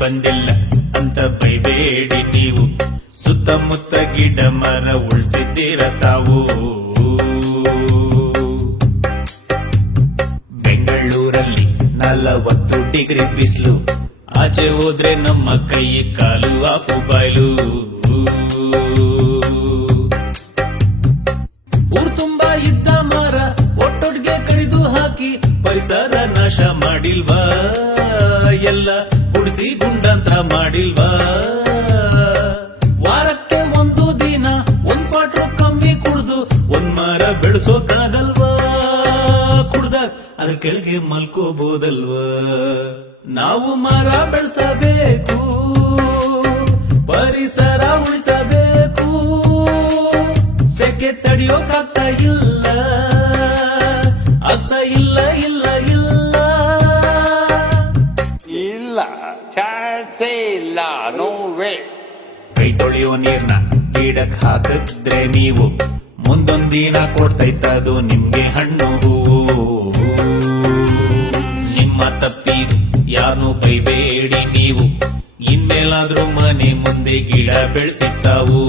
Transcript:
ಬಂದಿಲ್ಲ ಅಂತ ಬೈಬೇಡಿ ನೀವು. ಸುತ್ತಮುತ್ತ ಗಿಡ ಮರ ಉಳಿಸಿದ್ದೀರ ತಾವು. ಬೆಂಗಳೂರಲ್ಲಿ ನಲವತ್ತು ಡಿಗ್ರಿ ಬಿಸಿಲು. ಆಚೆ ಹೋದ್ರೆ ನಮ್ಮ ಕೈ ಕಾಲು ಆಫು ಬಾಯ್ಲು. ಊರ್ ತುಂಬಾ ಇದ್ದ ಮರ, ಒಟ್ಟೊಟ್ಟಿಗೆ ಕಡಿದು ಹಾಕಿ, ಪರಿಸರ ನಾಶ ಮಾಡಿಲ್ವಾ? ಎಲ್ಲ ಗುಡಿಸಿ ಗುಂಡಂತ್ರ ಮಾಡಿಲ್ವಾ? ವಾರಕ್ಕೆ ಒಂದು ದಿನ ಒಂದ್ ಕ್ವಾಟ್ರು ಕಮ್ಮಿ ಕುಡ್ದು ಒಂದ್ ಮರ ಬೆಳೆಸೋಕಾಗಲ್ವಾ? ಕುಡ್ದಾಗ ಅದ್ರ ಕೆಳಗೆ ಮಲ್ಕೋಬೋದಲ್ವಾ? ನಾವು ಮರ ಬೆಳೆಸಬೇಕು, ಪರಿಸರ ಉಳಿಸಬೇಕು. ಸೆಕೆ ತಡಿಯೋಕಾಗ್ತಾ ಇಲ್ಲ. ಇಲ್ಲ. ಚಾನ್ಸೇ ಇಲ್ಲ. ನೋ ವೇ ಕೈ ತೊಳೆಯೋ ನೀರ್ನ ಗಿಡಕ್ ಹಾಕಿದ್ರೆ ನೀವು ಮುಂದೊಂದಿನ ಕೊಡ್ತೈತದು ನಿಮ್ಗೆ ಹಣ್ಣು. ನಿಮ್ಮ ತಪ್ಪಿದು ಯಾರು ಕೈಬೇಡಿ ನೀವು. ಇನ್ಮೇಲಾದ್ರೂ ಮನೆ ಮುಂದೆ ಗಿಡ ಬೆಳೆಸಿತ್ತಾವು.